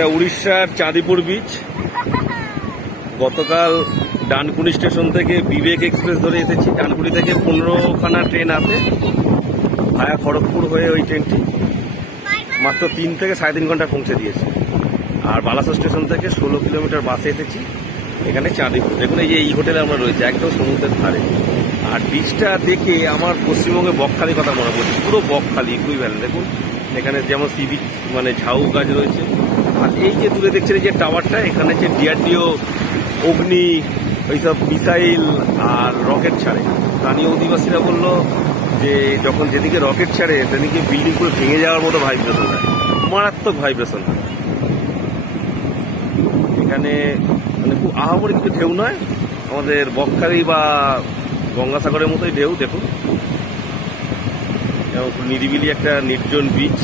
এটা উড়িষ্যার চাঁদিপুর বিচ। গতকাল ডানকুনি স্টেশন থেকে বিবেক এক্সপ্রেস ধরে এসেছি। ডানকুনি থেকে 15খানা ট্রেন আসে ভায়া খড়গপুর হয়ে। ওই ট্রেনটি মাত্র 3 থেকে 3.5 ঘন্টা পৌঁছে দিয়েছে। আর বালাসোর স্টেশন থেকে 16 কিলোমিটার বাসে এসেছি এখানে চাঁদিপুর। দেখুন এই যে এই হোটেলে আমরা রয়েছি একদম সমুদ্রের ধারে। আর বিচটা দেখে আমার পশ্চিমবঙ্গে বকখালির কথা মনে পড়ছে, পুরো বকখালি ইকুইভ্যালেন্ট। দেখুন এখানে যেমন সি বিচ মানে ঝাউ গাছ রয়েছে। আর এই যে দূরে দেখছেন এই যে টাওয়ারটা, এখানে যে ডিআরডিও অগ্নি ওইসব মিসাইল আর রকেট ছাড়ে। স্থানীয় অধিবাসীরা বললো যে যখন যেদিকে রকেট ছাড়ে সেদিকে বিল্ডিং পুরো ভেঙে যাওয়ার মতো ভাইব্রেশন হয়, মারাত্মক ভাইব্রেশন হয়। এখানে মানে খুব আহামরি কিছু ঢেউ নয়, আমাদের বকখালি বা গঙ্গাসাগরের মতোই ঢেউ। দেখুন নিরিবিলি একটা নির্জন বিচ।